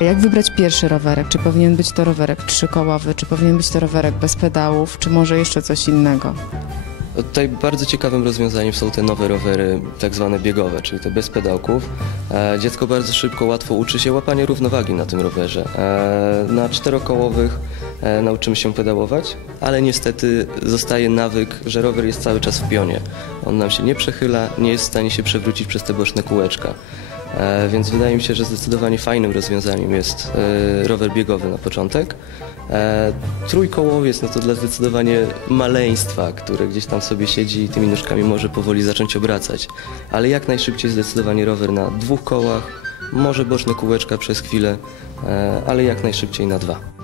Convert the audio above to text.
Jak wybrać pierwszy rowerek? Czy powinien być to rowerek trzykołowy, czy powinien być to rowerek bez pedałów, czy może jeszcze coś innego? Tutaj bardzo ciekawym rozwiązaniem są te nowe rowery, tak zwane biegowe, czyli te bez pedałków. E, dziecko bardzo szybko, łatwo uczy się łapania równowagi na tym rowerze. E, na czterokołowych e, nauczymy się pedałować, ale niestety zostaje nawyk, że rower jest cały czas w pionie. On nam się nie przechyla, nie jest w stanie się przewrócić przez te boczne kółeczka. E, Więc wydaje mi się, że zdecydowanie fajnym rozwiązaniem jest e, rower biegowy na początek. E, Trójkołowiec, no to dla zdecydowanie maleństwa, które gdzieś tam sobie siedzi i tymi nóżkami może powoli zacząć obracać. Ale jak najszybciej zdecydowanie rower na dwóch kołach, może boczne kółeczka przez chwilę, ale jak najszybciej na dwa.